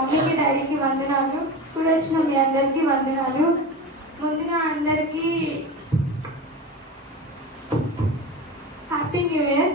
మమ్మీకి డాడీకి వందనాలు. ఇప్పుడు వచ్చిన మీ అందరికీ వందనాలు. ముందుగా అందరికీ హ్యాపీ న్యూ ఇయర్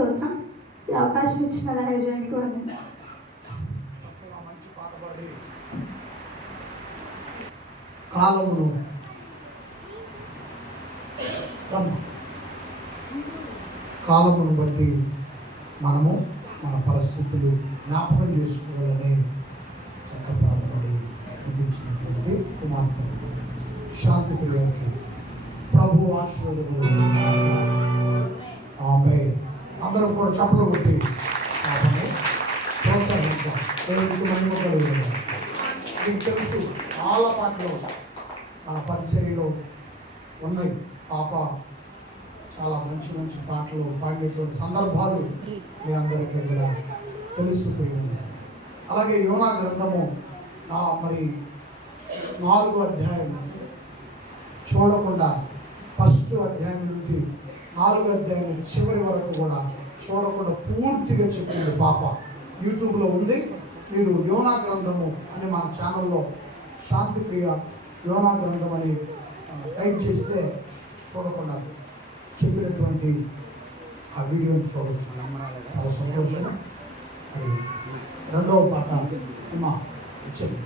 స్తోత్రం. ఈ అవకాశం ఇచ్చిన రాజానికి వందనాలు. చక్కగా కాలమును కాలమును బట్టి మనము మన పరిస్థితులు జ్ఞాపకం చేసుకోవాలని చక్క పాడబడి చూపించినటువంటి కుమార్తె. శాంతి ప్రియాకి ప్రభు ఆశీర్వదములు. అందరం కూడా చప్పలు కొట్టి పాపము ప్రోత్సహించాం దేవుడికి మహిమ కలుగుతుంది మీకు తెలుసు చాలా పాటలు మన పరిచర్యలో ఉన్నాయి. పాప చాలా మంచి మంచి పాటలు పాడేటువంటి సందర్భాలు మీ అందరికీ కూడా తెలుసుకుని ఉన్నాయి అలాగే యోనా గ్రంథము నా మరి నాలుగు అధ్యాయం చూడకుండా ఫస్ట్ అధ్యాయం నుండి నాలుగో అధ్యాయం చివరి వరకు కూడా చూడకుండా పూర్తిగా చెప్పింది పాప. యూట్యూబ్లో ఉంది. మీరు యోనా గ్రంథము అని మన ఛానల్లో శాంతిప్రియ యోనా గ్రంథం అని టైప్ చేస్తే చూడకుండా చెప్పినటువంటి ఆ వీడియోని చూడవచ్చు చాలా సంతోషం. అది రెండవ పాట ఇమా ఇచ్చింది